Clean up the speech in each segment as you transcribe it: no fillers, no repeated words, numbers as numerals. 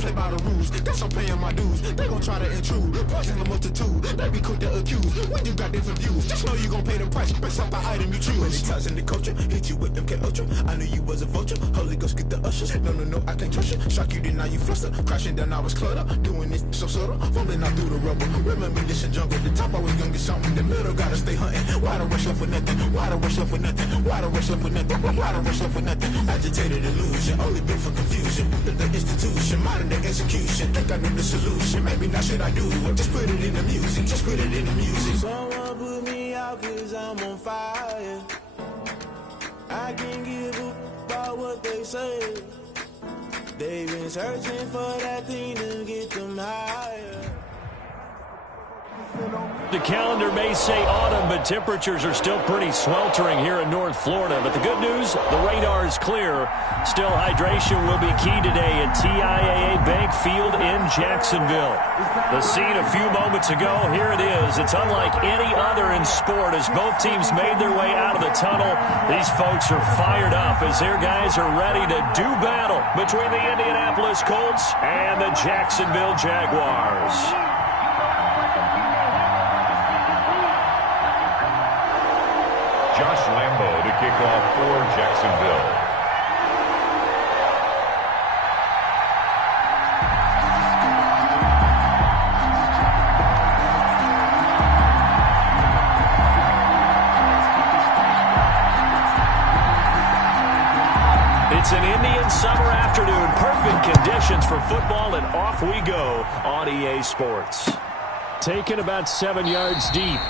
play by the rules. Guess I'm paying my dues. They gon' try to intrude. Poison the multitude. They be quick to accuse. When you got different views, just know you gon' pay the price. Based off the item you choose. Many times in the culture, hit you with them K Ultra. I knew you was a vulture. Holy Ghost get the ushers. No, I can't trust you. Shock you, then now you fluster. Crashing down, I was cluttered. Doing this so subtle. Fumbling out through the rubble. Remember this in jungle. The top always gonna get something. The middle gotta stay hunting. Why the rush up for nothing? Why the rush up for nothing? Why the rush up for nothing? Why the rush up for nothing? Agitated illusion. Only built for confusion. The institution. Modern day execution. Think I knew the solution. Maybe now should I do it? Just put it in the music. Just put it in the music. Someone put me out cause I'm on fire. I can't give up about what they say. They've been searching for that thing to get them higher. The calendar may say autumn, but temperatures are still pretty sweltering here in North Florida. But the good news, the radar is clear. Still, hydration will be key today at TIAA Bank Field in Jacksonville. The scene a few moments ago, here it is. It's unlike any other in sport as both teams made their way out of the tunnel. These folks are fired up as their guys are ready to do battle between the Indianapolis Colts and the Jacksonville Jaguars. Josh Lambo to kick off for Jacksonville. It's an Indian summer afternoon. Perfect conditions for football, and off we go on EA Sports. Taken about 7 yards deep.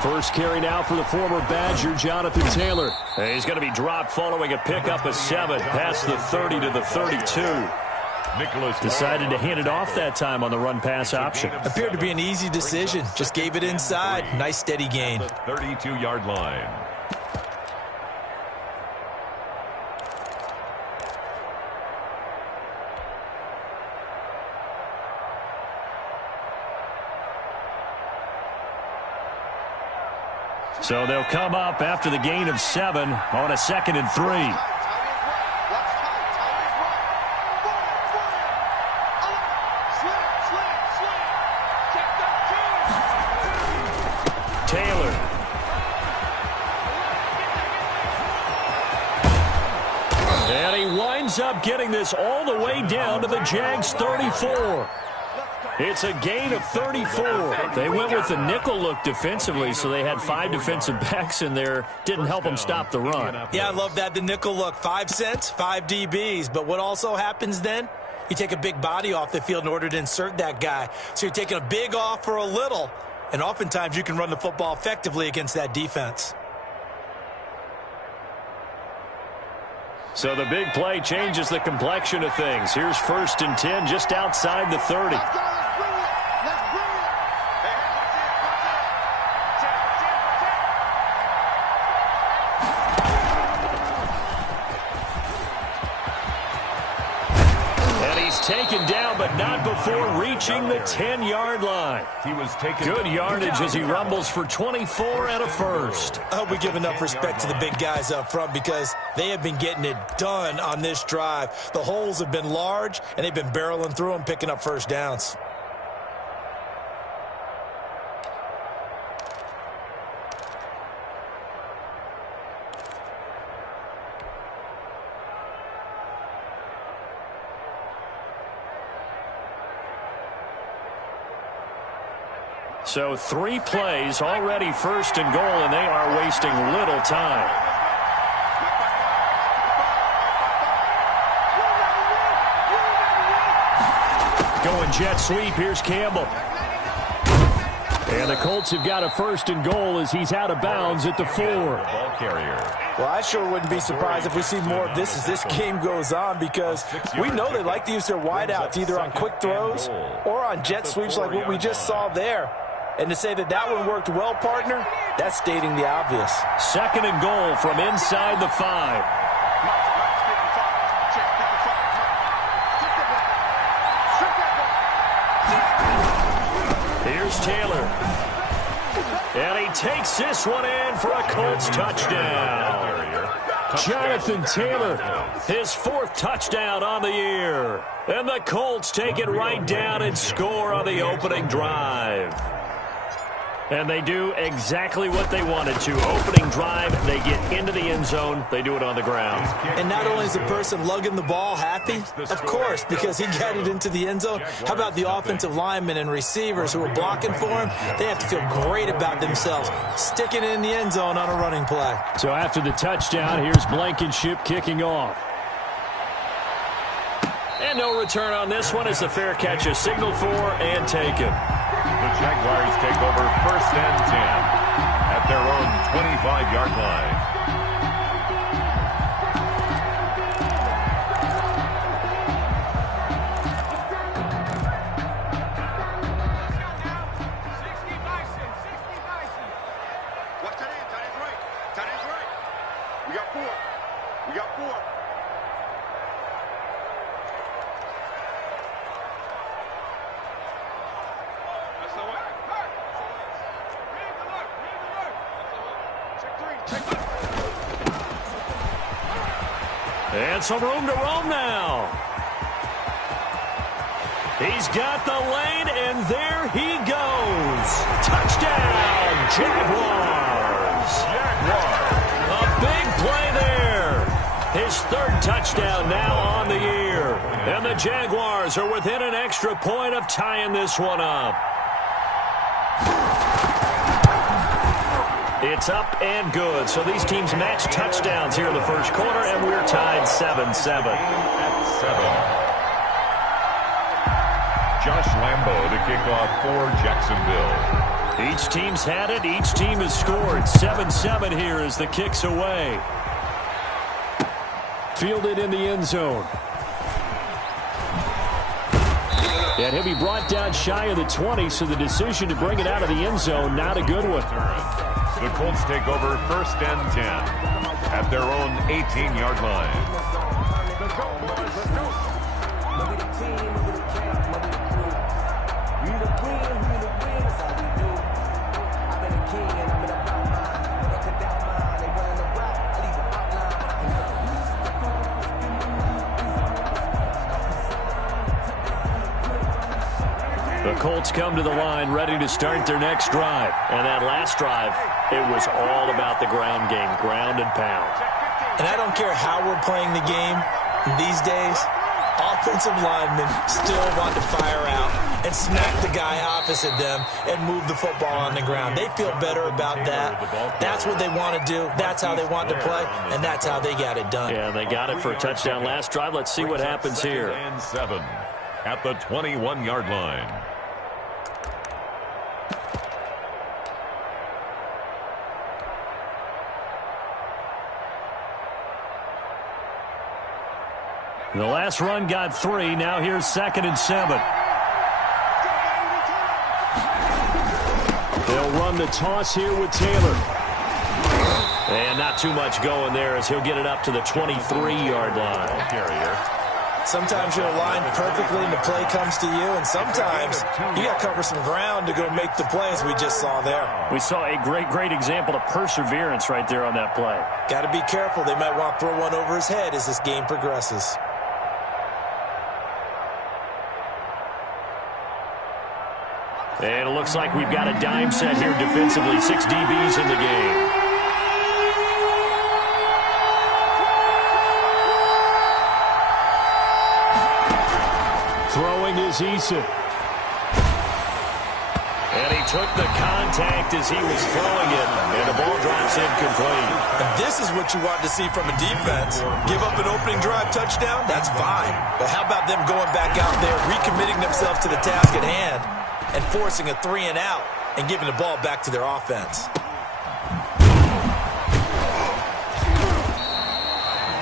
First carry now for the former Badger, Jonathan Taylor. He's going to be dropped following a pickup of 7 past the 30 to the 32. Nicholas decided to hand it off that time on the run-pass option. Appeared to be an easy decision. Just gave it inside. Nice steady gain. 32-yard line. So they'll come up after the gain of 7 on a 2nd and 3. Taylor. And he winds up getting this all the way down to the Jags 34. It's a gain of 34. They went with the nickel look defensively, so they had 5 defensive backs in there. Didn't help them stop the run. Yeah, I love that, the nickel look. 5 cents, 5 DBs. But what also happens then? You take a big body off the field in order to insert that guy. So you're taking a big off for a little. And oftentimes you can run the football effectively against that defense. So the big play changes the complexion of things. Here's 1st and 10 just outside the 30. Taken down, but not before reaching the 10-yard line. He was taken good down. yardage as he rumbles for 24 and a first. I hope we give enough respect to the big guys up front because they have been getting it done on this drive. The holes have been large, and they've been barreling through them, picking up first downs. So 3 plays, already 1st and goal, and they are wasting little time. going jet sweep. Here's Campbell. And the Colts have got a first and goal as he's out of bounds at the 4. Ball carrier. Well, I sure wouldn't be surprised if we see more of this as this game goes on, because we know they like to use their wideouts either on quick throws or on jet sweeps like what we just saw there. And to say that that one worked well, partner, that's stating the obvious. Second and goal from inside the 5. Here's Taylor. And he takes this one in for a Colts touchdown. Jonathan Taylor, his 4th touchdown on the year. And the Colts take it right down and score on the opening drive. And they do exactly what they wanted to. Opening drive, they get into the end zone. They do it on the ground. And not only is the person lugging the ball happy, of course, because he got it into the end zone. How about the offensive linemen and receivers who are blocking for him? They have to feel great about themselves, sticking it in the end zone on a running play. So after the touchdown, here's Blankenship kicking off. And no return on this one as the fair catch is signaled for and taken. The Jaguars take over first and 10 at their own 25-yard line. Watch tight end. Tight end's right. Tight end's right. We got 4. We got 4. And some room to roam now. He's got the lane, and there he goes. Touchdown, Jaguars. A big play there. His 3rd touchdown now on the year. And the Jaguars are within an extra point of tying this one up. It's up and good. So these teams match touchdowns here in the first quarter, and we're tied 7-7. Josh Lambo to kick off for Jacksonville. Each team's had it. Each team has scored. 7-7 here as the kick's away. Fielded in the end zone. And he'll be brought down shy of the 20, so the decision to bring it out of the end zone, not a good one. The Colts take over first and 10 at their own 18-yard line. The Colts come to the line ready to start their next drive. And that last drive, it was all about the ground game, ground and pound. And I don't care how we're playing the game these days, offensive linemen still want to fire out and smack the guy opposite them and move the football on the ground. They feel better about that. That's what they want to do. That's how they want to play, and that's how they got it done. Yeah, they got it for a touchdown last drive. Let's see what happens here. And 7 at the 21-yard line. The last run got 3. Now here's 2nd and 7. They'll run the toss here with Taylor. And not too much going there as he'll get it up to the 23-yard line. Carrier. Sometimes you're aligned perfectly and the play comes to you, and sometimes you got to cover some ground to go make the play, as we just saw there. We saw a great example of perseverance right there on that play. Got to be careful. They might want to throw one over his head as this game progresses. And it looks like we've got a dime set here defensively. 6 DBs in the game. Throwing is Eason. And he took the contact as he was throwing it, and the ball drops incomplete. And this is what you want to see from a defense. Give up an opening drive touchdown, that's fine. But how about them going back out there, recommitting themselves to the task at hand, and forcing a 3-and-out and giving the ball back to their offense?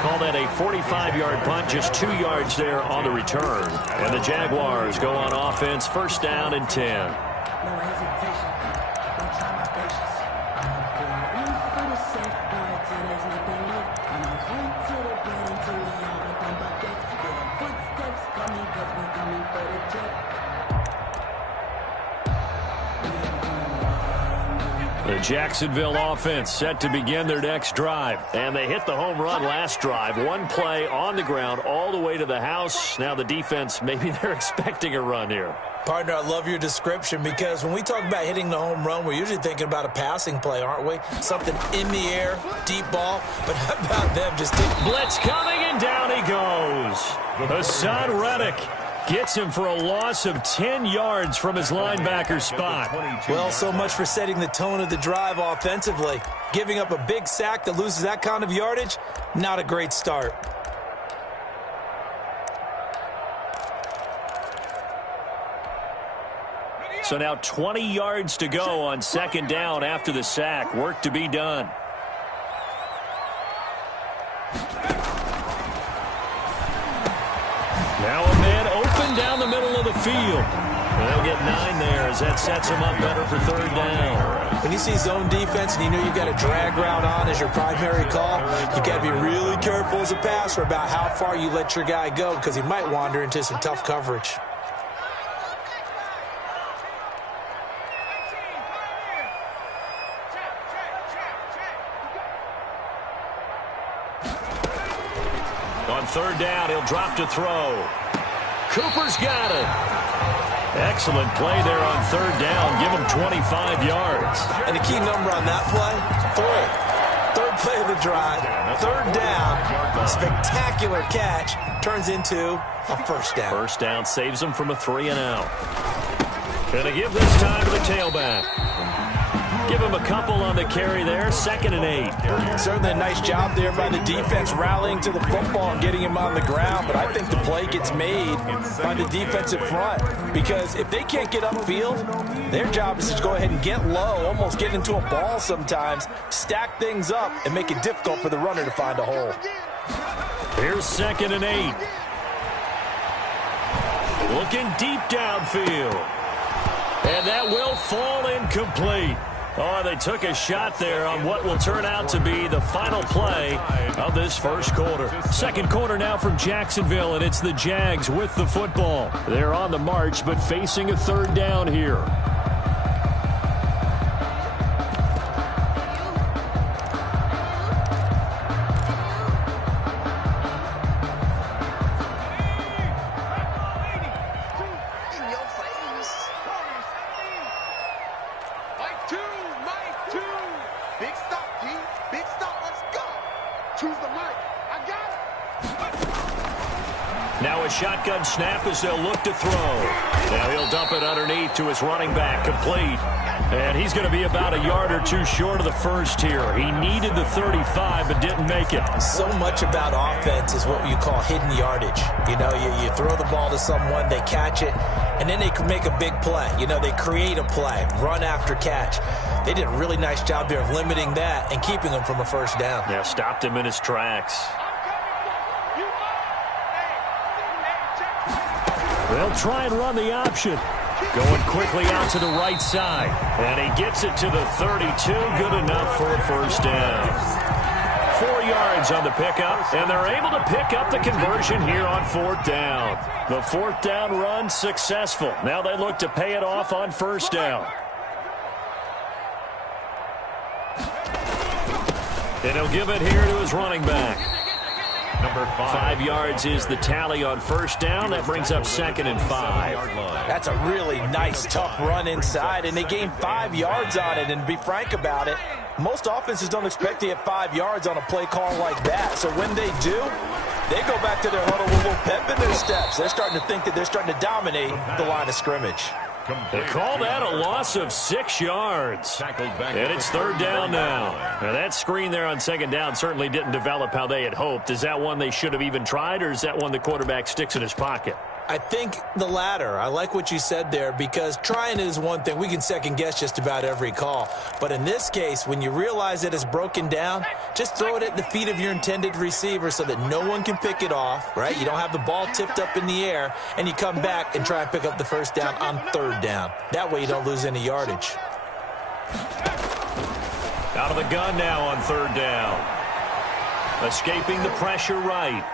Call that a 45-yard punt, just 2 yards there on the return. And the Jaguars go on offense, first down and 10. No hesitation, don't try my patience. I'm going for the safe boy till there's nothing left. I'm going to the bread until we all the dumb buckets. Hear the footsteps coming, cause we're coming for the jet. The Jacksonville offense set to begin their next drive. And they hit the home run last drive. One play on the ground all the way to the house. Now the defense, maybe they're expecting a run here. Partner, I love your description because when we talk about hitting the home run, we're usually thinking about a passing play, aren't we? Something in the air, deep ball. But how about them just take... Blitz coming, and down he goes. Hassan Reddick gets him for a loss of 10 yards from his linebacker spot. Well, so much for setting the tone of the drive offensively. Giving up a big sack that loses that kind of yardage, not a great start. So now 20 yards to go on second down after the sack. Work to be done. Now a man open down the middle of the field. They'll get 9 there as that sets him up better for third down. When you see zone defense and you know you've got a drag route on as your primary call, you got to be really careful as a passer about how far you let your guy go because he might wander into some tough coverage. On third down, he'll drop to throw. Cooper's got it. Excellent play there on third down. Give him 25 yards. And the key number on that play, 3. Third play of the drive, third down, spectacular catch, turns into a first down. First down saves him from a 3-and-out. Gonna give this time to the tailback. Give him a couple on the carry there, 2nd and 8. Certainly a nice job there by the defense rallying to the football and getting him on the ground, but I think the play gets made by the defensive front because if they can't get upfield, their job is to go ahead and get low, almost get into a ball sometimes, stack things up, and make it difficult for the runner to find a hole. Here's 2nd and 8. Looking deep downfield. And that will fall incomplete. Oh, they took a shot there on what will turn out to be the final play of this first quarter. Second quarter now from Jacksonville, and it's the Jags with the football. They're on the march, but facing a third down here. Shotgun snap as they'll look to throw. Now he'll dump it underneath to his running back, complete. And he's going to be about a yard or two short of the first here. He needed the 35 but didn't make it. So much about offense is what you call hidden yardage. You know, you throw the ball to someone, they catch it, and then they can make a big play. You know, they create a play, run after catch. They did a really nice job there of limiting that and keeping him from a first down. Yeah, stopped him in his tracks. They'll try and run the option. Going quickly out to the right side. And he gets it to the 32. Good enough for a first down. 4 yards on the pickup. And they're able to pick up the conversion here on fourth down. The fourth down run successful. Now they look to pay it off on first down. And he'll give it here to his running back. Number 5 yards is the tally on first down. That brings up 2nd and 5. That's a really nice, tough run inside, and they gained 5 yards on it. And to be frank about it, most offenses don't expect to get 5 yards on a play call like that. So when they do, they go back to their huddle with a little pep in their steps. They're starting to think that they're starting to dominate the line of scrimmage. They call that a loss of 6 yards. And it's third down now. Now, that screen there on second down certainly didn't develop how they had hoped. Is that one they should have even tried, or is that one the quarterback sticks in his pocket? I think the latter. I like what you said there, because trying it is one thing. We can second guess just about every call. But in this case, when you realize that it's broken down, just throw it at the feet of your intended receiver so that no one can pick it off, right? You don't have the ball tipped up in the air, and you come back and try and pick up the first down on third down. That way you don't lose any yardage. Out of the gun now on third down. Escaping the pressure right.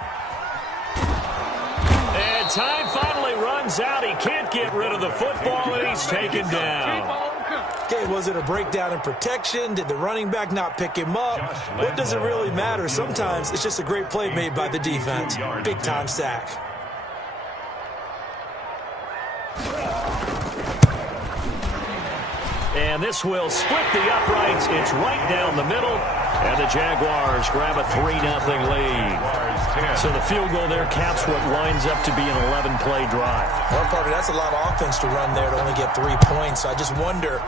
And time finally runs out. He can't get rid of the football, and he's taken down. Okay, was it a breakdown in protection? Did the running back not pick him up? What does it really matter? Sometimes it's just a great play made by the defense. Big-time sack. And this will split the uprights. It's right down the middle. And the Jaguars grab a 3-0 lead. So the field goal there caps what winds up to be an 11-play drive. Well, Parker, that's a lot of offense to run there to only get 3 points. So I just wonder,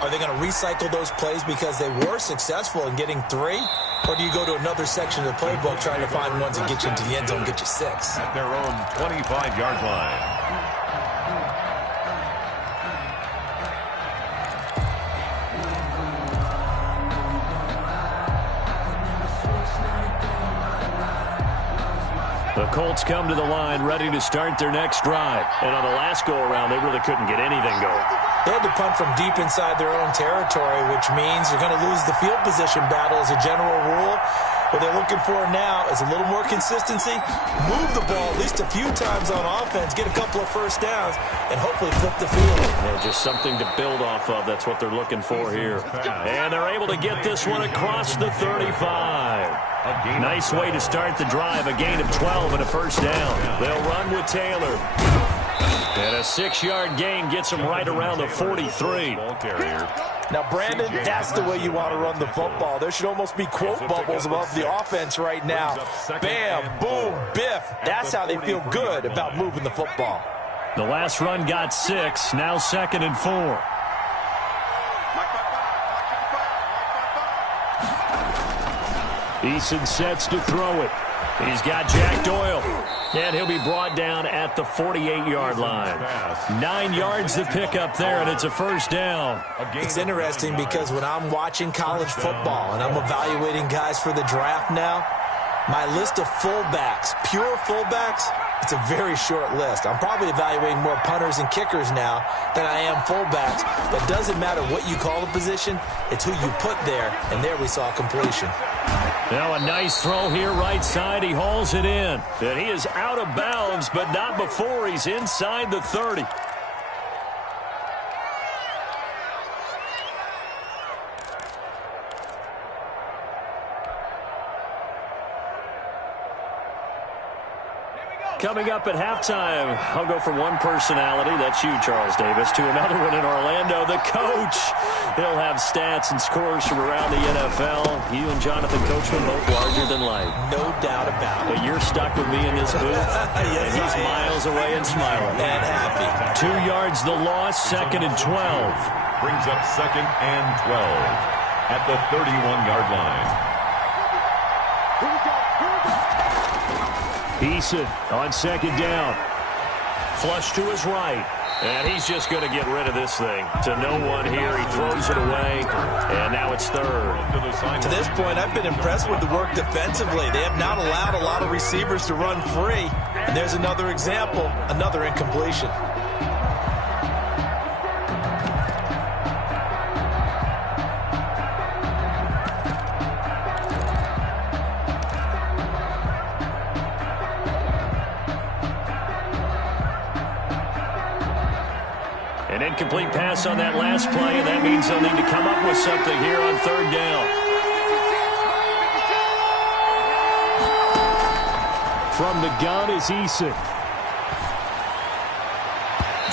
are they going to recycle those plays because they were successful in getting 3? Or do you go to another section of the playbook trying to find ones that get you into the end zone and get you 6? At their own 25-yard line. The Colts come to the line ready to start their next drive. And on the last go-around, they really couldn't get anything going. They had to punt from deep inside their own territory, which means you're going to lose the field position battle as a general rule. What they're looking for now is a little more consistency, move the ball at least a few times on offense, get a couple of first downs, and hopefully flip the field. Yeah, just something to build off of. That's what they're looking for here. And they're able to get this one across the 35. Nice way to start the drive. A gain of 12 and a first down. They'll run with Taylor. And a 6-yard gain gets them right around the 43. Now, Brandon, that's the way you want to run the football. There should almost be quote bubbles above the offense right now. Bam, boom, biff. That's how they feel good about moving the football. The last run got 6. Now 2nd and 4. Eason sets to throw it. He's got Jack Doyle. And he'll be brought down at the 48-yard line. 9 yards to pick up there, and it's a first down. It's interesting because when I'm watching college football and I'm evaluating guys for the draft now, my list of fullbacks, pure fullbacks, it's a very short list. I'm probably evaluating more punters and kickers now than I am fullbacks. But it doesn't matter what you call the position, it's who you put there, and there we saw completion. Now a nice throw here right side. He hauls it in. And he is out of bounds, but not before he's inside the 30. Coming up at halftime, I'll go from one personality, that's you, Charles Davis, to another one in Orlando, the coach. He'll have stats and scores from around the NFL. You and Jonathan Coachman both larger than life. No doubt about it. But you're stuck with me in this booth, yes, and he's miles away and smiling. And happy. 2 yards the loss, 2nd and 12. Brings up 2nd and 12 at the 31-yard line. Eason on 2nd down. Flush to his right. And he's just going to get rid of this thing. To no one here. He throws it away. And now it's 3rd. To this point, I've been impressed with the work defensively. They have not allowed a lot of receivers to run free. And there's another example, another incompletion. An incomplete pass on that last play, and that means they'll need to come up with something here on 3rd down. From the gun is Eason.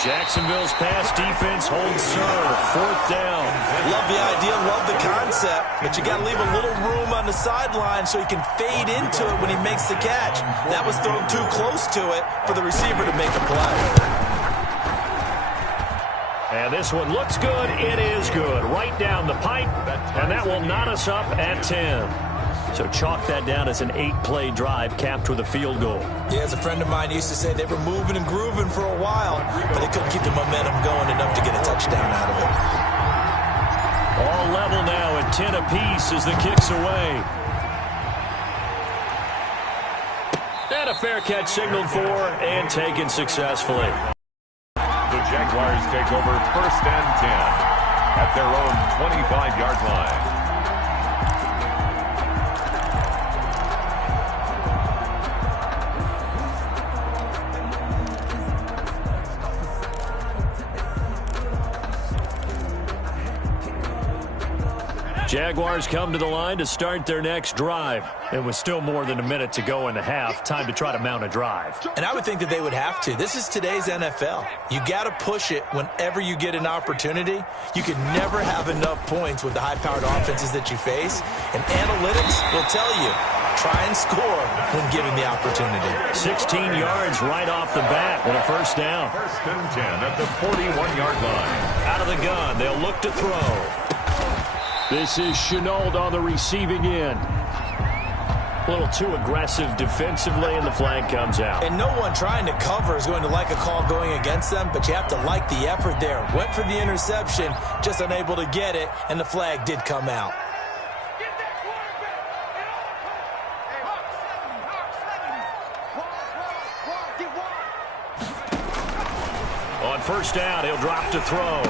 Jacksonville's pass defense holds serve. 4th down. Love the idea, love the concept, but you got to leave a little room on the sideline so he can fade into it when he makes the catch. That was thrown too close to it for the receiver to make a play. And this one looks good. It is good. Right down the pipe. And that will knot us up at 10. So chalk that down as an 8-play drive capped with a field goal. Yeah, as a friend of mine used to say, they were moving and grooving for a while, but they couldn't keep the momentum going enough to get a touchdown out of it. All level now at 10 apiece as the kick's away. And a fair catch signaled for and taken successfully. The Jaguars take over 1st and 10 at their own 25-yard line. Jaguars come to the line to start their next drive. And with still more than a minute to go in the half, time to try to mount a drive. And I would think that they would have to. This is today's NFL. You got to push it whenever you get an opportunity. You can never have enough points with the high-powered offenses that you face. And analytics will tell you, try and score when given the opportunity. 16 yards right off the bat with a first down. 1st and 10 at the 41-yard line. Out of the gun, they'll look to throw. This is Shenault on the receiving end. A little too aggressive defensively, and the flag comes out. And no one trying to cover is going to like a call going against them, but you have to like the effort there. Went for the interception, just unable to get it, and the flag did come out. On first down, he'll drop to throw.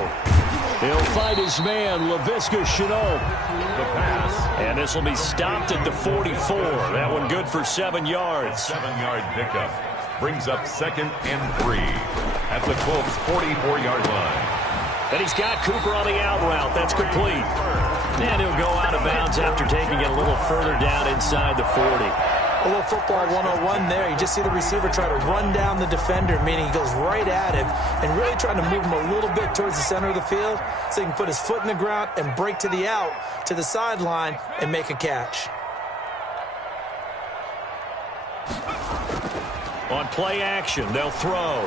He'll find his man, Laviska Shenault. The pass. And this will be stopped at the 44. That one good for 7 yards. 7-yard pickup. Brings up 2nd and 3 at the Colts' 44-yard line. And he's got Cooper on the out route. That's complete. And he'll go out of bounds after taking it a little further down inside the 40. A little football 101 there. You just see the receiver try to run down the defender, meaning he goes right at him and really trying to move him a little bit towards the center of the field so he can put his foot in the ground and break to the out, to the sideline, and make a catch. On play action, they'll throw.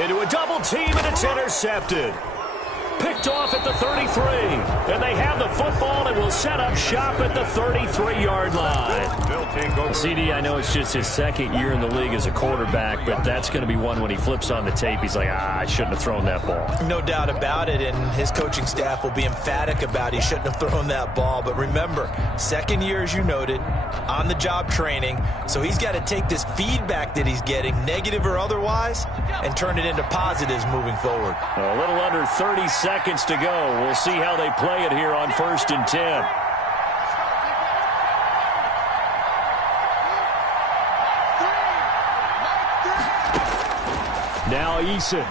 Into a double team, and it's intercepted. Picked off at the 33. And they have the football and will set up shop at the 33-yard line. They'll take over. CD, I know it's just his 2nd year in the league as a quarterback, but that's going to be one when he flips on the tape. He's like, I shouldn't have thrown that ball. No doubt about it, and his coaching staff will be emphatic about he shouldn't have thrown that ball. But remember, 2nd year, as you noted, on-the-job training, so he's got to take this feedback that he's getting, negative or otherwise, and turn it into positives moving forward. A little under 30 seconds to go. We'll see how they play it here on 1st and 10. Now Eason.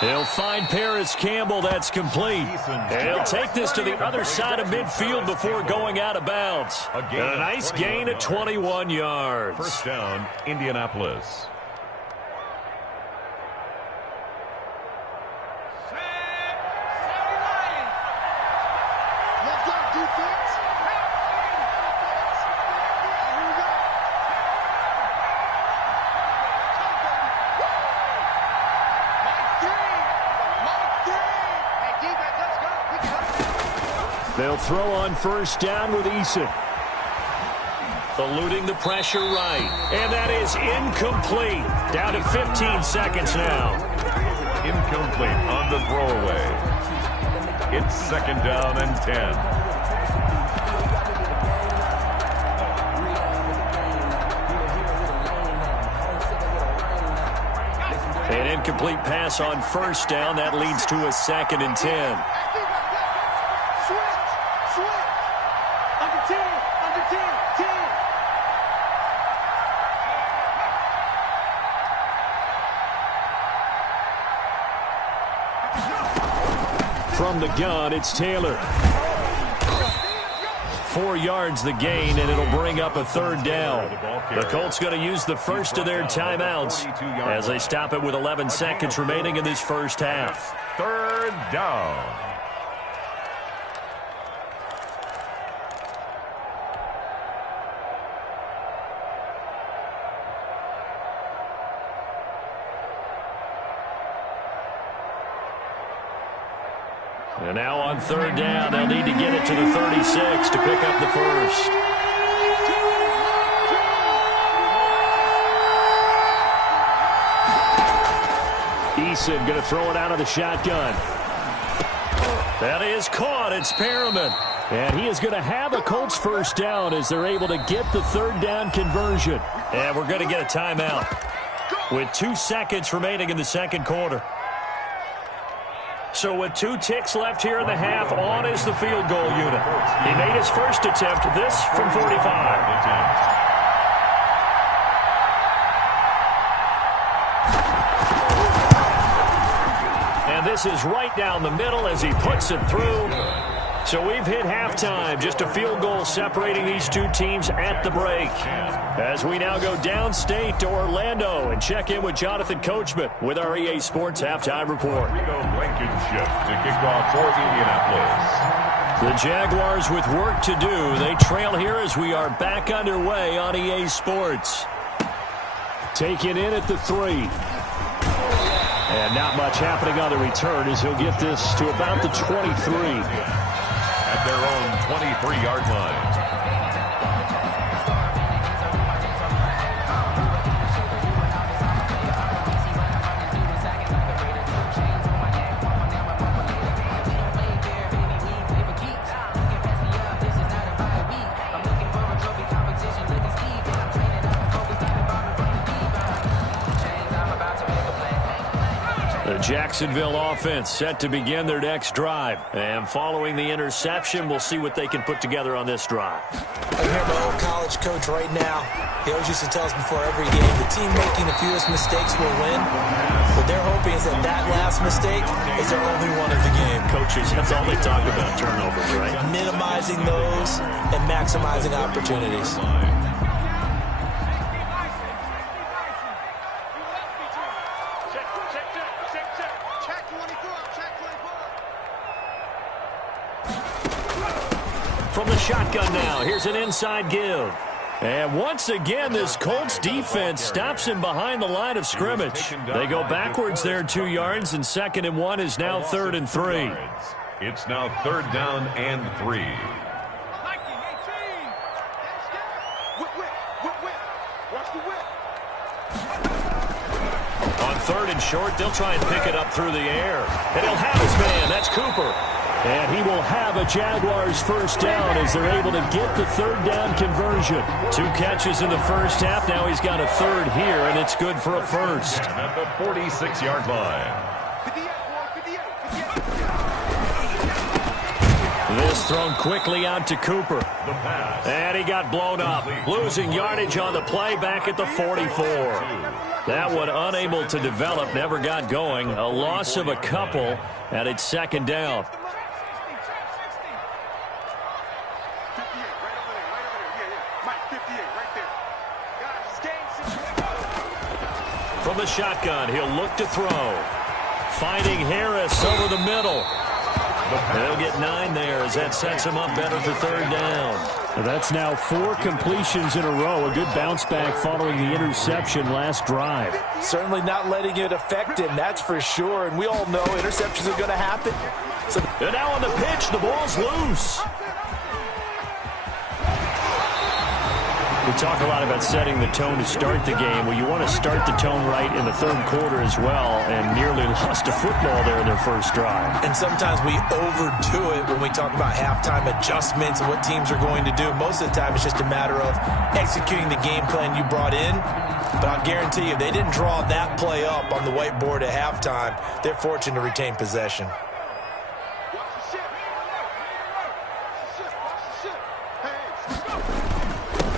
He'll find Paris Campbell. That's complete. And he'll take this to the other side of midfield before going out of bounds. And a nice gain at 21 yards. First down, Indianapolis. They'll throw on first down with Eason. Eluding the pressure right. And that is incomplete. Down to 15 seconds now. Incomplete on the throwaway. It's 2nd down and 10. An incomplete pass on first down. That leads to a 2nd and 10. From the gun, it's Taylor. 4 yards the gain, and it'll bring up a 3rd down. The Colts going to use the first of their timeouts as they stop it with 11 seconds remaining in this first half. 3rd down. And now on third down, they'll need to get it to the 36 to pick up the first. Eason going to throw it out of the shotgun. That is caught. It's Perriman. And he is going to have a Colts first down as they're able to get the third down conversion. And we're going to get a timeout with 2 seconds remaining in the second quarter. So with 2 ticks left here in the half, on is the field goal unit. He made his first attempt, this from 45. And this is right down the middle as he puts it through. So we've hit halftime. Just a field goal separating these two teams at the break. As we now go downstate to Orlando and check in with Jonathan Coachman with our EA Sports Halftime Report. Blankenship to kick off for Indianapolis. The Jaguars with work to do. They trail here as we are back underway on EA Sports. Taken in at the 3. And not much happening on the return as he'll get this to about the 23. At their own 23-yard line. Jacksonville offense set to begin their next drive. And following the interception, we'll see what they can put together on this drive. I hear my old college coach right now. He always used to tell us before every game, the team making the fewest mistakes will win. What they're hoping is that that last mistake is their only one of the game. Coaches, that's all they talk about, turnovers, right? Minimizing those and maximizing opportunities. From the shotgun now, here's an inside give. And once again, this Colts defense stops him behind the line of scrimmage. They go backwards there 2 yards, and 2nd and 1 is now 3rd and 3. It's now 3rd down and 3. On 3rd and short, they'll try and pick it up through the air. And he'll have his man. That's Cooper. And he will have a Jaguars first down as they're able to get the third down conversion. 2 catches in the first half. Now he's got a third here, and it's good for a first. At the 46-yard line. This thrown quickly out to Cooper. And he got blown up. Losing yardage on the play back at the 44. That one unable to develop, never got going. A loss of a couple, and it's 2nd down. From the shotgun, he'll look to throw. Finding Harris over the middle. They'll get 9 there as that sets him up better for 3rd down. Well, that's now 4 completions in a row. A good bounce back following the interception last drive. Certainly not letting it affect him, that's for sure. And we all know interceptions are going to happen. So and now on the pitch, the ball's loose. We talk a lot about setting the tone to start the game. Well, you want to start the tone right in the 3rd quarter as well, and nearly lost a football there in their first drive. And sometimes we overdo it when we talk about halftime adjustments and what teams are going to do. Most of the time, it's just a matter of executing the game plan you brought in. But I'll guarantee you, they didn't draw that play up on the whiteboard at halftime. They're fortunate to retain possession.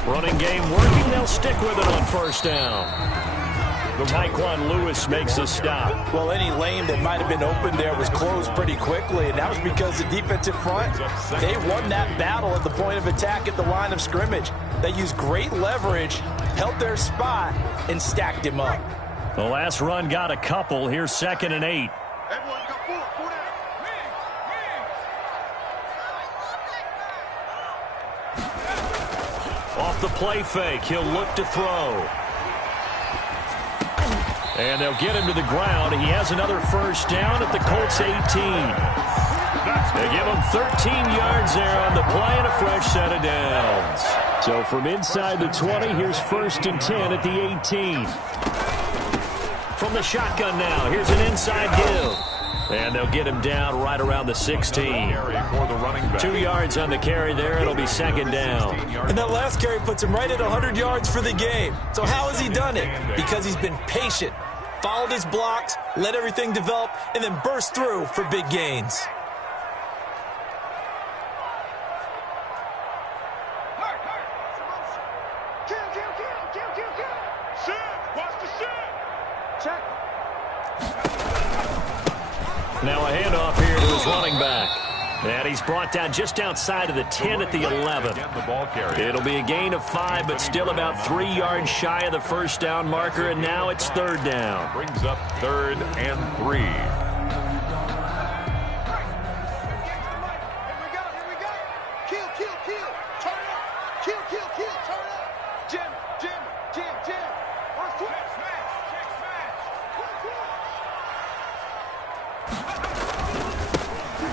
Running game working. They'll stick with it on 1st down. Tyquan Lewis makes a stop. Well, any lane that might have been open there was closed pretty quickly, and that was because the defensive front, they won that battle at the point of attack at the line of scrimmage. They used great leverage, held their spot, and stacked him up. The last run got a couple. Here's 2nd and 8. Off the play fake, he'll look to throw. And they'll get him to the ground. He has another first down at the Colts 18. They give him 13 yards there on the play and a fresh set of downs. So from inside the 20, here's 1st and 10 at the 18. From the shotgun now, here's an inside give. And they'll get him down right around the 16. 2 yards on the carry there. It'll be 2nd down. And that last carry puts him right at 100 yards for the game. So how has he done it? Because he's been patient, followed his blocks, let everything develop, and then burst through for big gains. Now a handoff here to his running back. And he's brought down just outside of the 10 at the 11. It'll be a gain of 5, but still about 3 yards shy of the first down marker, and now it's 3rd down. Brings up 3rd and 3.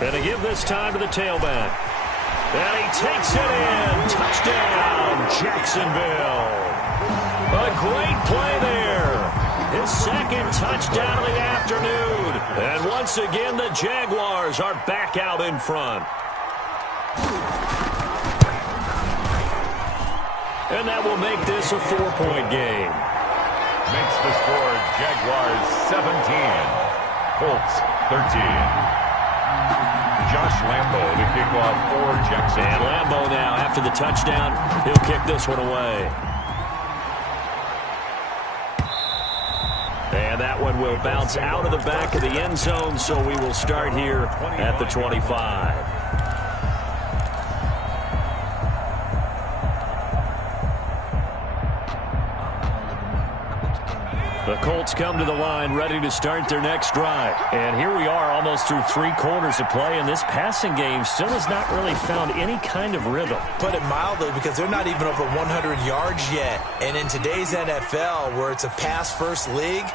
And to give this time to the tailback. And he takes it in. Touchdown, Jacksonville. A great play there. His 2nd touchdown of the afternoon. And once again, the Jaguars are back out in front. And that will make this a 4-point game. Makes the score Jaguars 17, Colts 13. Josh Lambo to kick off for Jackson. And Lambo now, after the touchdown, he'll kick this one away. And that one will bounce out of the back of the end zone, so we will start here at the 25. The Colts come to the line ready to start their next drive. And here we are almost through 3 quarters of play, and this passing game still has not really found any kind of rhythm. Put it mildly, because they're not even over 100 yards yet. And in today's NFL, where it's a pass-first league,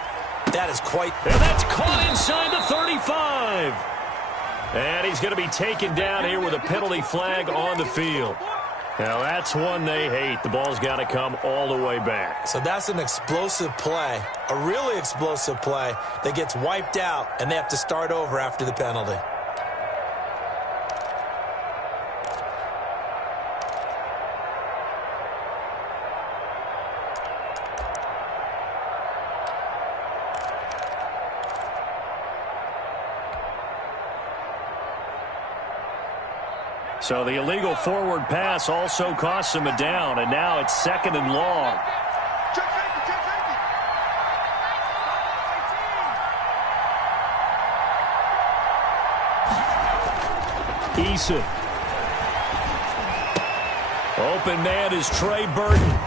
that is quite... And that's caught inside the 35. And he's going to be taken down here with a penalty flag on the field. Now, that's one they hate. The ball's got to come all the way back. So that's an explosive play, a really explosive play that gets wiped out, and they have to start over after the penalty. So the illegal forward pass also costs him a down, and now it's 2nd and long. Eason. Open man is Trey Burton.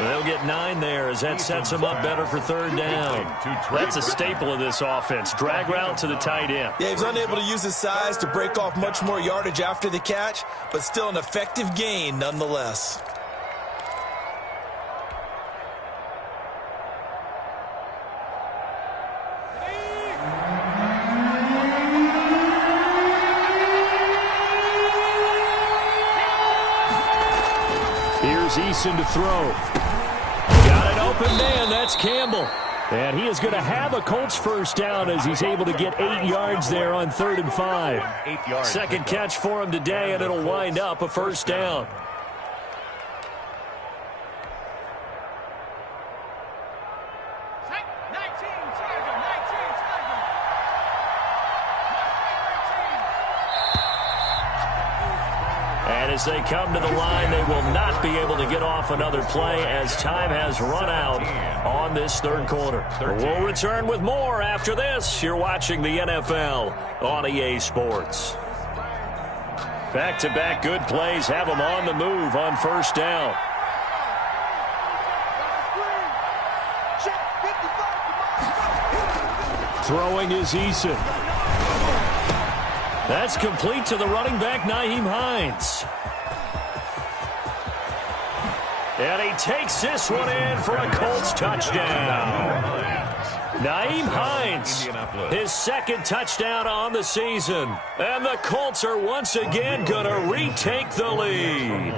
They'll get 9 there as that sets them up better for 3rd down. That's a staple of this offense. Drag route to the tight end. Yeah, he was unable to use his size to break off much more yardage after the catch, but still an effective gain nonetheless. Here's Eason to throw. Got an open man. That's Campbell. And he is going to have a Colts first down as he's able to get 8 yards there on 3rd and 5. 8 yards. Second catch for him today, and it'll wind up a first down. And as they come to the line, they will not be able to get off another play as time has run out on this 3rd quarter. We'll return with more after this. You're watching the NFL on EA Sports. Back-to-back good plays have them on the move on first down. Throwing is Eason. That's complete to the running back, Nyheim Hines. And he takes this one in for a Colts touchdown. Nyheim Hines, his second touchdown on the season. And the Colts are once again going to retake the lead.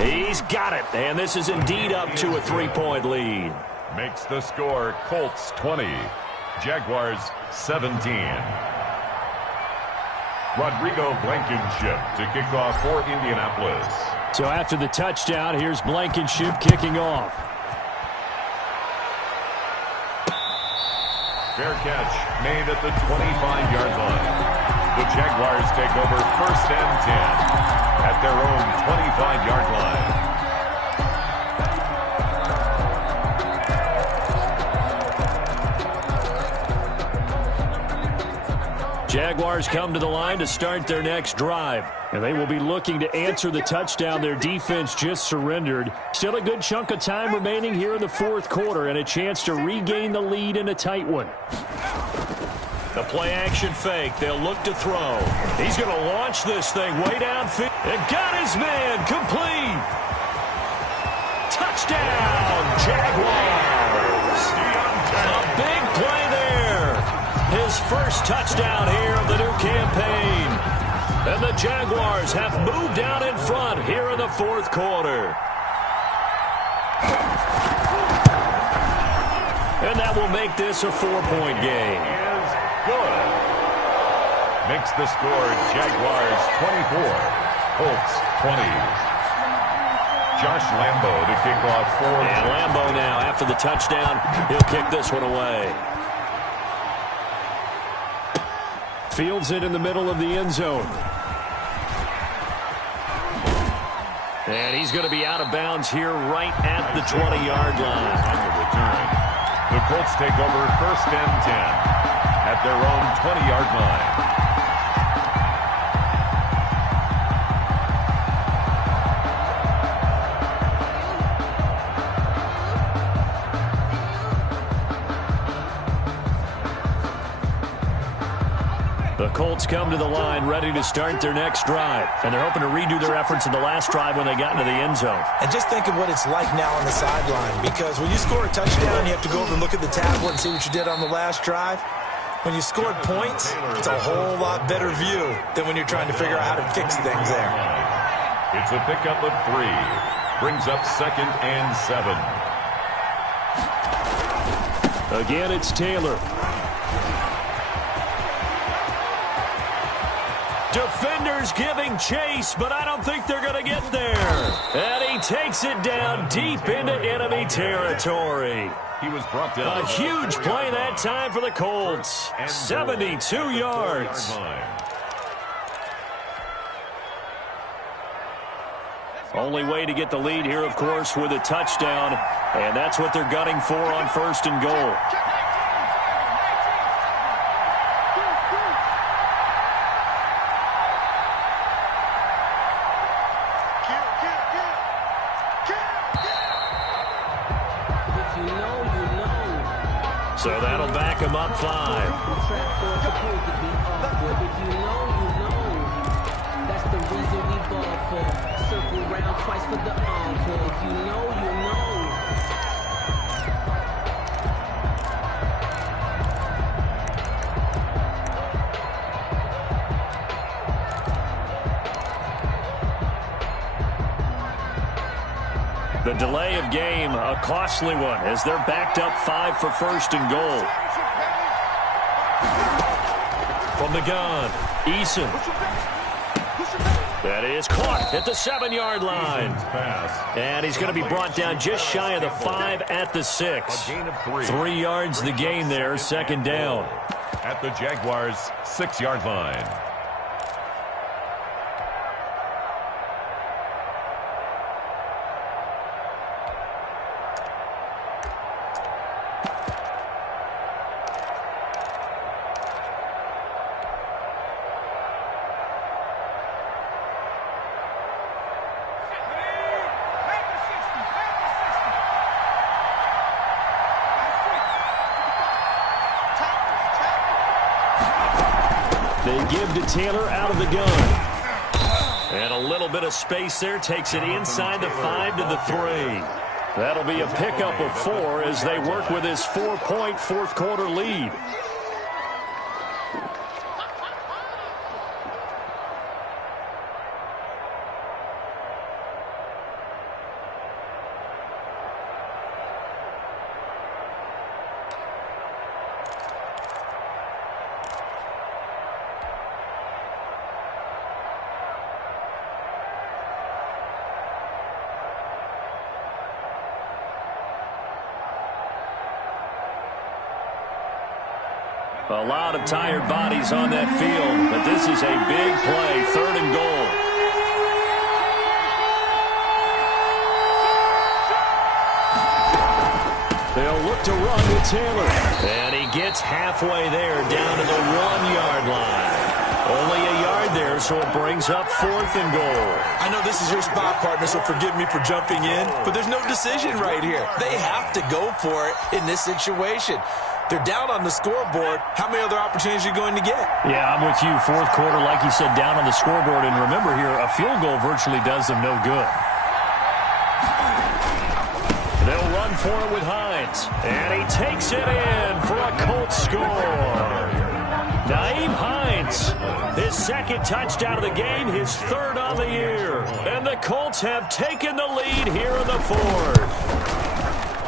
He's got it, and this is indeed up to a 3-point lead. Makes the score Colts 20, Jaguars 17. Rodrigo Blankenship to kick off for Indianapolis. So after the touchdown, here's Blankenship kicking off. Fair catch made at the 25-yard line. The Jaguars take over 1st and 10 at their own 25-yard line. Jaguars come to the line to start their next drive. And they will be looking to answer the touchdown their defense just surrendered. Still a good chunk of time remaining here in the fourth quarter and a chance to regain the lead in a tight one. The play-action fake. They'll look to throw. He's going to launch this thing way downfield. And got his man complete. Touchdown, Jaguars. A big play there. His first touchdown here of the new campaign. And the Jaguars have moved out in front here in the fourth quarter. And that will make this a 4-point game. Is good. Makes the score Jaguars 24, Colts 20. Josh Lambo to kick off for. And Lambo now, after the touchdown, he'll kick this one away. Fields it in the middle of the end zone. And he's going to be out of bounds here right at the 20-yard line. On the return. The Colts take over 1st and 10 at their own 20-yard line. The Colts come to the line ready to start their next drive. And they're hoping to redo their efforts in the last drive when they got into the end zone. And just think of what it's like now on the sideline. Because when you score a touchdown, you have to go over and look at the tablet and see what you did on the last drive. When you scored points, it's a whole lot better view than when you're trying to figure out how to fix things there. It's a pickup of 3. Brings up 2nd and 7. Again, it's Taylor. Defenders giving chase, but I don't think they're going to get there. And he takes it down deep into enemy territory. He was brought down. A huge play that time for the Colts. 72 yards. Only way to get the lead here, of course, with a touchdown. And that's what they're gunning for on 1st and goal. So that'll back him up 5. That's the reason we ball for. Circle round twice for the encore. If you know, you know. The delay of game, a costly one, as they're backed up 5 for 1st and goal. From the gun, Eason. That is caught at the 7-yard line. And he's going to be brought down just shy of the 5 at the 6. 3 yards the gain there, 2nd down. At the Jaguars' 6-yard line. They give to Taylor out of the gun. And a little bit of space there takes it inside the 5 to the 3. That'll be a pickup of 4 as they work with his 4-point fourth-quarter lead. A lot of tired bodies on that field, but this is a big play, 3rd and goal. They'll look to run with Taylor. And he gets halfway there, down to the 1-yard line. Only a yard there, so it brings up 4th and goal. I know this is your spot, partner, so forgive me for jumping in, but there's no decision right here. They have to go for it in this situation. They're down on the scoreboard. How many other opportunities are you going to get? Yeah, I'm with you. Fourth quarter, like you said, down on the scoreboard. And remember here, a field goal virtually does them no good. They'll run for it with Hines. And he takes it in for a Colts score. Nyheim Hines, his 2nd touchdown of the game, his 3rd on the year. And the Colts have taken the lead here in the 4th.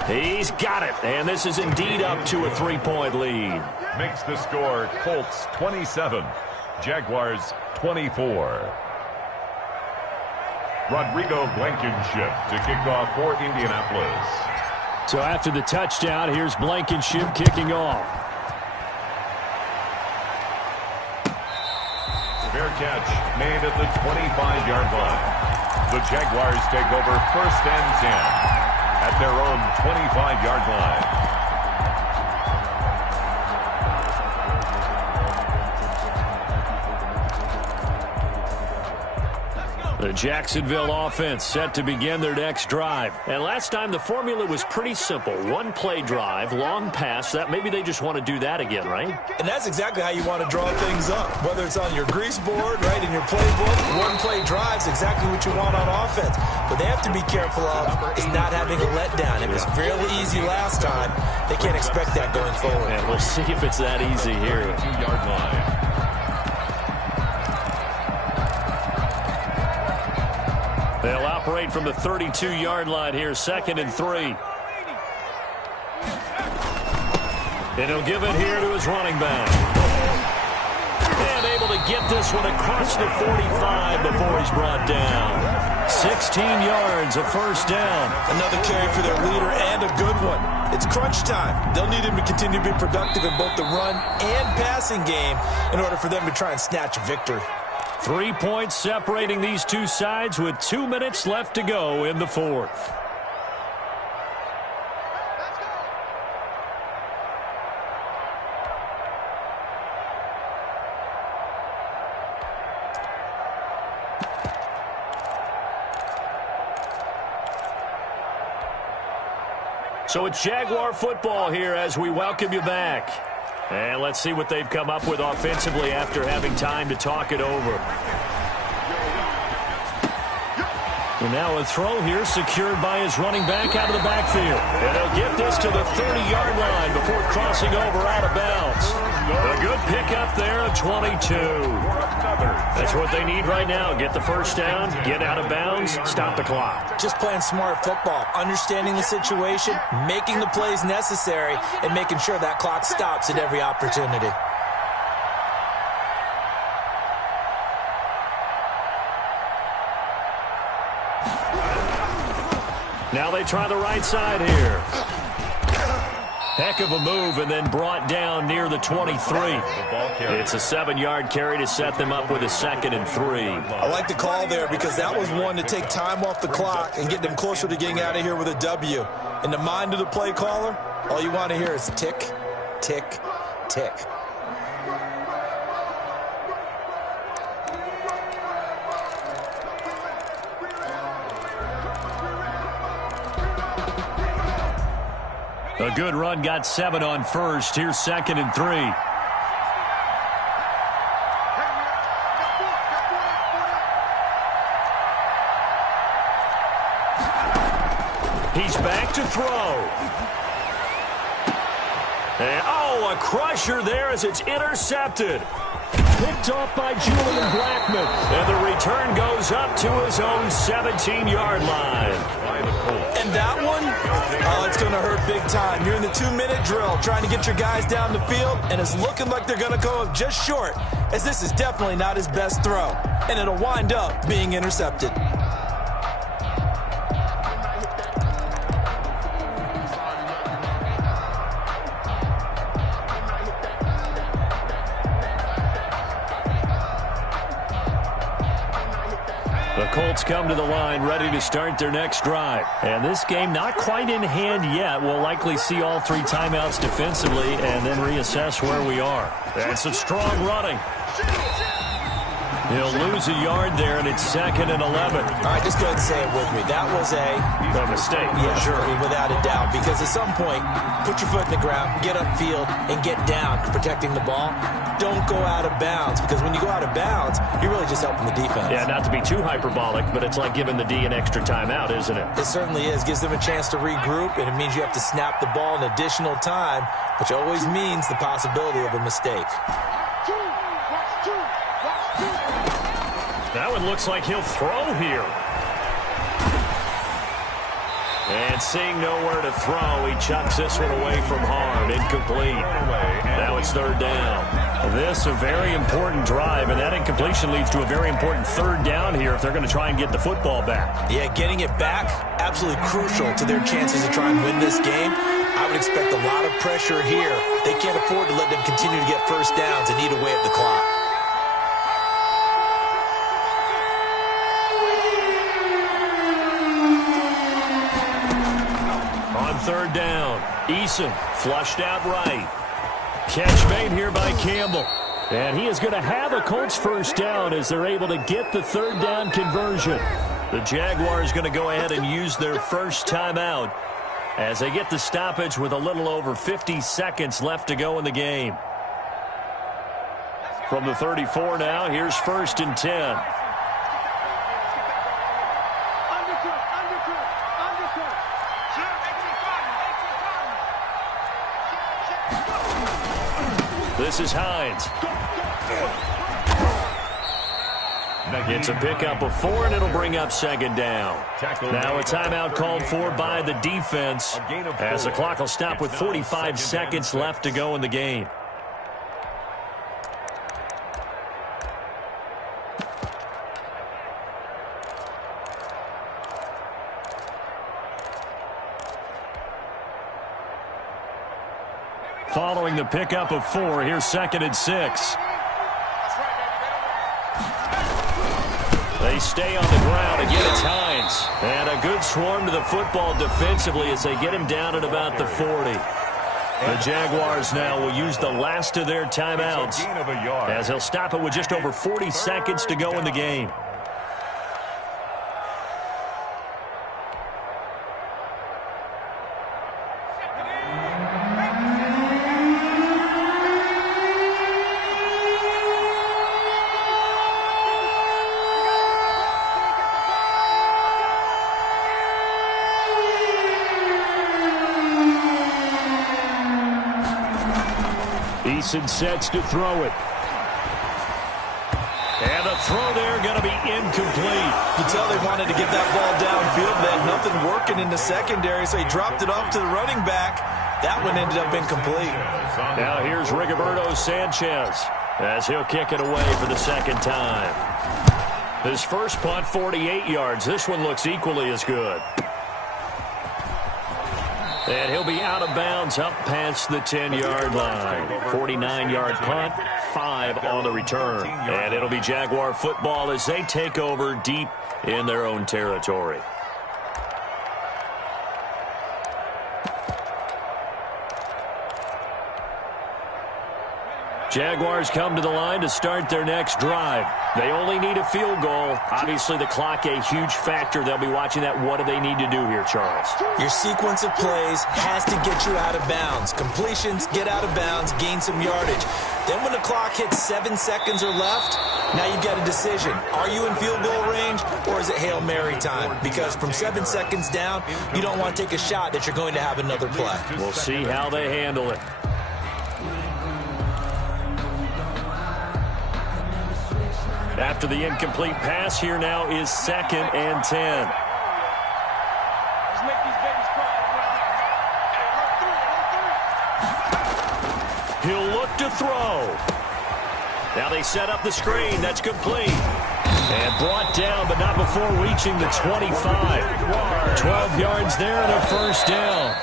He's got it, and this is indeed up to a 3-point lead. Makes the score Colts 27, Jaguars 24. Rodrigo Blankenship to kick off for Indianapolis. So after the touchdown, here's Blankenship kicking off. Fair catch made at the 25-yard line. The Jaguars take over 1st and 10. At their own 25-yard line. The Jacksonville offense set to begin their next drive. And last time the formula was pretty simple. 1-play drive, long pass. That maybe they just want to do that again, right? And that's exactly how you want to draw things up. Whether it's on your grease board, right, in your playbook, 1-play drive's exactly what you want on offense. But they have to be careful of is not having a letdown. It was really easy last time. They can't expect that going forward. And we'll see if it's that easy here. 2-yard line. They'll operate from the 32-yard line here, 2nd and 3. And he'll give it here to his running back. And able to get this one across the 45 before he's brought down. 16 yards, a 1st down. Another carry for their leader and a good one. It's crunch time. They'll need him to continue to be productive in both the run and passing game in order for them to try and snatch a victory. 3 points separating these two sides with 2 minutes left to go in the 4th. So it's Jaguar football here as we welcome you back. And let's see what they've come up with offensively after having time to talk it over. And now a throw here secured by his running back out of the backfield. And he'll get this to the 30-yard line before crossing over out of bounds. A good pickup there at 22. That's what they need right now. Get the 1st down, get out of bounds, stop the clock. Just playing smart football, understanding the situation, making the plays necessary, and making sure that clock stops at every opportunity. Now they try the right side here. Heck of a move, and then brought down near the 23. It's a 7-yard carry to set them up with a 2nd and 3. I like the call there because that was one to take time off the clock and get them closer to getting out of here with a W. In the mind of the play caller, all you want to hear is tick, tick, tick. A good run, got 7 on 1st. Here's 2nd and 3. He's back to throw. And, oh, a crusher there as it's intercepted. Picked off by Julian Blackmon. And the return goes up to his own 17-yard line. And that one, oh, it's going to hurt big time. You're in the 2-minute drill trying to get your guys down the field, and it's looking like they're going to go up just short, as this is definitely not his best throw. And it'll wind up being intercepted. The Colts come to the line ready to start their next drive. And this game not quite in hand yet. We'll likely see all 3 timeouts defensively and then reassess where we are. That's a strong running. He'll lose a yard there, and it's 2nd and 11. All right, just go ahead and say it with me. That was a mistake. Yeah, sure, without a doubt. Because at some point, put your foot in the ground, get upfield, and get down protecting the ball. Don't go out of bounds, because when you go out of bounds, you're really just helping the defense. Yeah, not to be too hyperbolic, but it's like giving the D an extra timeout, isn't it? It certainly is. Gives them a chance to regroup, and it means you have to snap the ball in additional time, which always means the possibility of a mistake. That one looks like he'll throw here. And seeing nowhere to throw, he chucks this one away from harm. Incomplete. Now it's 3rd down. This a very important drive, and that incompletion leads to a very important 3rd down here if they're going to try and get the football back. Yeah, getting it back, absolutely crucial to their chances to try and win this game. I would expect a lot of pressure here. They can't afford to let them continue to get first downs and eat away at the clock. On 3rd down, Eason flushed out right. Catch made here by Campbell. And he is going to have a Colts first down as they're able to get the 3rd down conversion. The Jaguars going to go ahead and use their first timeout as they get the stoppage with a little over 50 seconds left to go in the game. From the 34 now, here's 1st and 10. This is Hines. It's a pickup of 4, and it'll bring up 2nd down. Now a timeout called for by the defense as the clock will stop with 45 seconds left to go in the game. Following the pickup of 4, here's 2nd and 6. They stay on the ground. Again, it's Hines. And a good swarm to the football defensively as they get him down at about the 40. The Jaguars now will use the last of their timeouts as they'll stop it with just over 40 seconds to go in the game. Eason sets to throw it. And the throw there going to be incomplete. You tell they wanted to get that ball downfield. They had nothing working in the secondary, so he dropped it off to the running back. That one ended up incomplete. Now here's Rigoberto Sanchez as he'll kick it away for the 2nd time. His first punt, 48 yards. This one looks equally as good. And he'll be out of bounds up past the 10-yard line. 49-yard punt, 5 on the return. And it'll be Jaguar football as they take over deep in their own territory. Jaguars come to the line to start their next drive. They only need a field goal. Obviously, the clock a huge factor. They'll be watching that. What do they need to do here, Charles? Your sequence of plays has to get you out of bounds. Completions, get out of bounds, gain some yardage. Then when the clock hits 7 seconds or left, now you've got a decision. Are you in field goal range, or is it Hail Mary time? Because from 7 seconds down, you don't want to take a shot that you're going to have another play. We'll see how they handle it. After the incomplete pass, here now is 2nd and 10. He'll look to throw. Now they set up the screen. That's complete. And brought down, but not before reaching the 25. 12 yards there and a first down.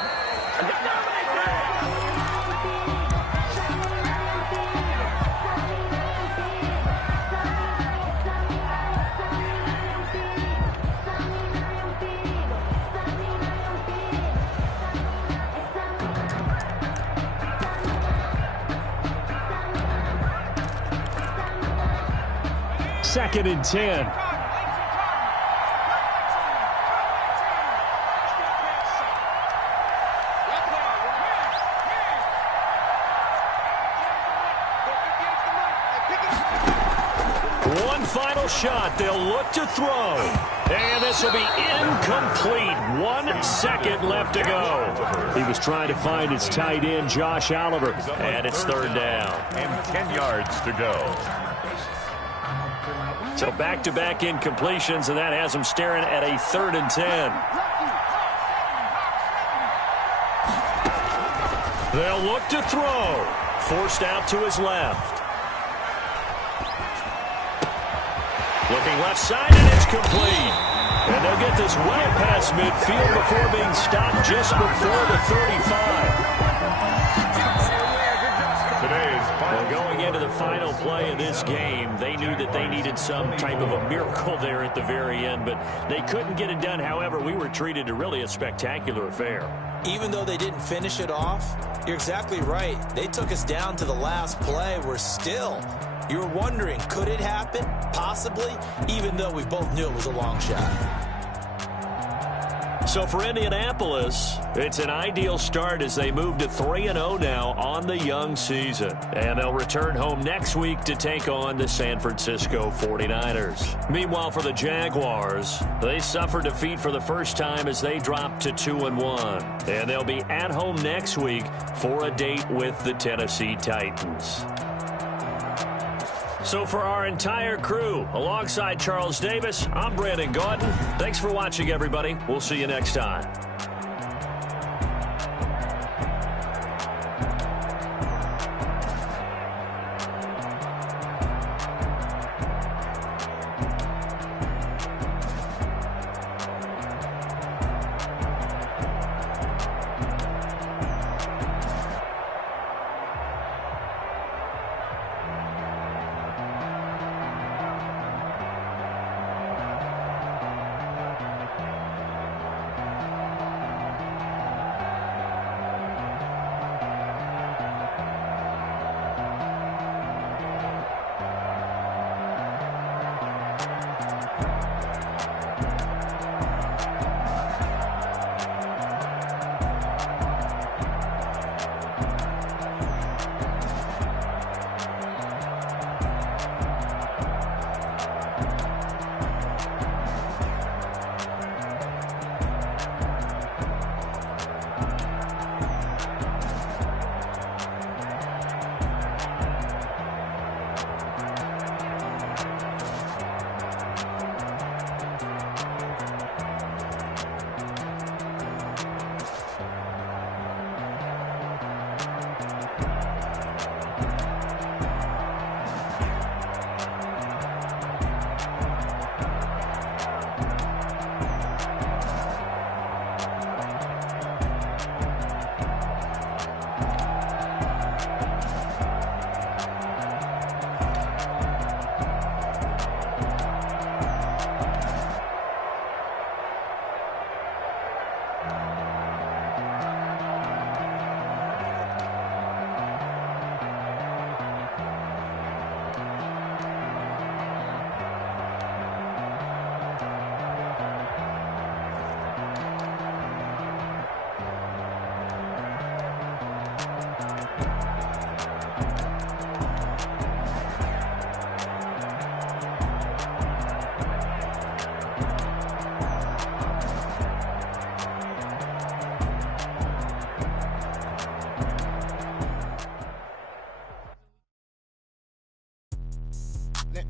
Second and 10. One final shot. They'll look to throw. And this will be incomplete. 1 second left to go. He was trying to find his tight end, Josh Oliver. And it's 3rd down. And 10 yards to go. So back-to-back incompletions, and that has him staring at a 3rd and 10. They'll look to throw. Forced out to his left. Looking left side, and it's complete. And they'll get this well past midfield before being stopped just before the 35. Well, going into the final play of this game, they knew that they needed some type of a miracle there at the very end, but they couldn't get it done. However, we were treated to really a spectacular affair. Even though they didn't finish it off, you're exactly right. They took us down to the last play. We're still, you were wondering, could it happen? Possibly, even though we both knew it was a long shot. So for Indianapolis, it's an ideal start as they move to 3-0 now on the young season. And they'll return home next week to take on the San Francisco 49ers. Meanwhile, for the Jaguars, they suffered defeat for the first time as they dropped to 2-1. And they'll be at home next week for a date with the Tennessee Titans. So for our entire crew, alongside Charles Davis, I'm Brandon Gaudin. Thanks for watching, everybody. We'll see you next time.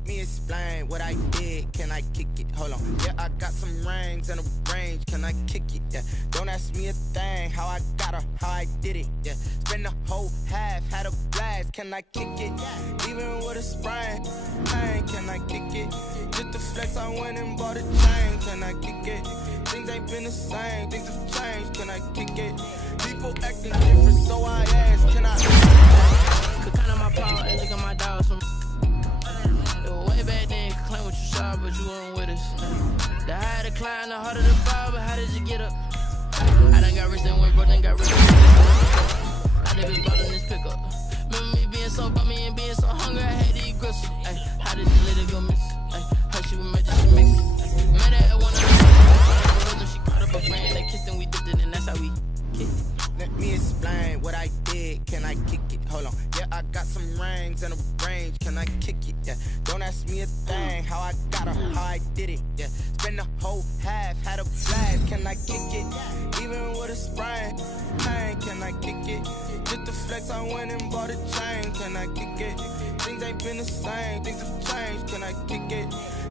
Let me explain what I did. Can I kick it? Hold on. Yeah, I got some rings and a range. Can I kick it? Yeah. Don't ask me a thing. How I got her, how I did it. Yeah. Spend the whole half, had a blast. Can I kick it? Even with a sprain. Pain, can I kick it? Just the flex, I went and bought a chain. Can I kick it? Things ain't been the same. Things have changed. Can I kick it? People acting different, so I ask. Can I? Could count on my power and look at my dogs from. Way back then, could claim what you saw, but you weren't with us. The higher the climb, the harder the fall, but how did you get up? I done got rich and went broke, then got rich. I niggas bought in this pickup. Remember me being so bummy and being so hungry, I had to eat gristle. Ay, how did you let it go miss? Ay, how she was made she mix it. Met her at one of the she caught up a friend, they kissed and we dipped it, and that's how we kicked it. Let me explain what I did. Can I kick it? Hold on. Yeah, I got some rings and a range. Can I kick it? Yeah. Don't ask me a thing. How I got her, how I did it. Yeah. Spend the whole half, had a blast. Can I kick it? Even with a sprain. Pain, can I kick it? Just the flex, I went and bought a chain. Can I kick it? Things ain't been the same. Things have changed. Can I kick it?